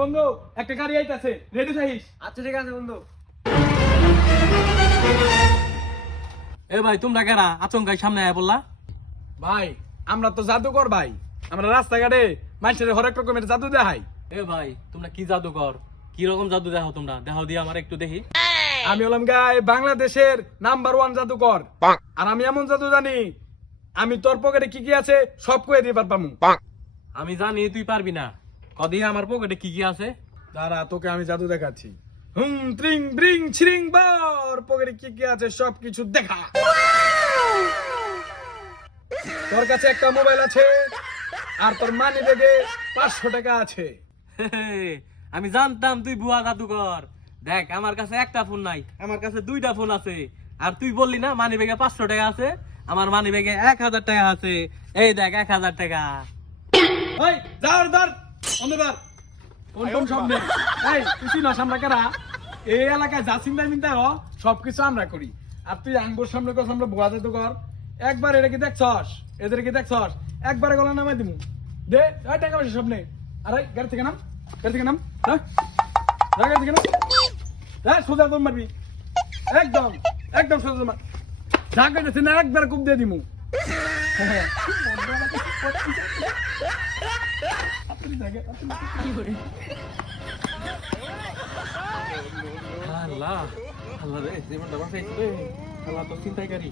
বন্ধু একটা গাড়ি আইতাছে, রেডি থাকিস। আচ্ছা ঠিক আছে বন্ধু। এ ভাই তোমরা কেরা আচমকাই সামনে আয়া বললা? ভাই আমরা তো জাদুকর ভাই, আমরা রাস্তাঘাটে মানুষের হরেক রকমের জাদু দেখাই। এ ভাই তোমরা কি জাদুকর, কি রকম জাদু দেখো তোমরা? দেখাও দিয়ে আমার একটু দেখি। আমি হলাম গাই বাংলাদেশের নাম্বার 1 জাদুকর, আর আমি এমন জাদু জানি আমি তোর পকেটে কি কি আছে সব কয়ে দিয়ে পারবামু। আমি জানি তুই পারবি না, কদি আমার পকেটে কি কি আছে। দাঁড়া তোকে আমি জাদু দেখাচ্ছি। হুম ত্রিং ব্রিং ছিরিং বর, পকেটে কি কি আছে সব কিছু দেখা। তোর কাছে একটা মোবাইল আছে আর তোর মানি ব্যাগে 500 টাকা আছে। আমি জানতাম তুই ভুয়া জাদুকর। দেখ আমার কাছে একটা ফোন নাই, আমার কাছে 2টা ফোন আছে। আর তুই বললি না মানি ব্যাগে 500 টাকা আছে, আমার মানি ব্যাগে 1000 টাকা আছে। এই দেখ 1000 টাকা। এই ধর ধর অন্ধকার কোন সামনে। এই তুই চিনস আমরা কারা? এই এলাকায় যা চিন্তা মিন্তা হ সবকিছু আমরা করি, আর তুই আঙ্গুর সামনে কথা আমরা ভুয়া জাদুকর। একবার এটা কি দেখছস, এদের কি দেখছস? একবারে গলা নামাই দিমু দে। এই টাকা পয়সা সামনে। আরে গাড়ি থেকে নাম, গাড়ি থেকে নাম। হ্যাঁ গাড়ি থেকে নাম। হ্যাঁ সোজা দম মারবি, একদম একদম সোজা দম মার। যা কইতেছি না একবার কুপ দিয়ে দিমু। আল্লাহ আল্লাহ রে জীবনটা বাঁচাইছে রে। আল্লাহ তো চিন্তাই করি।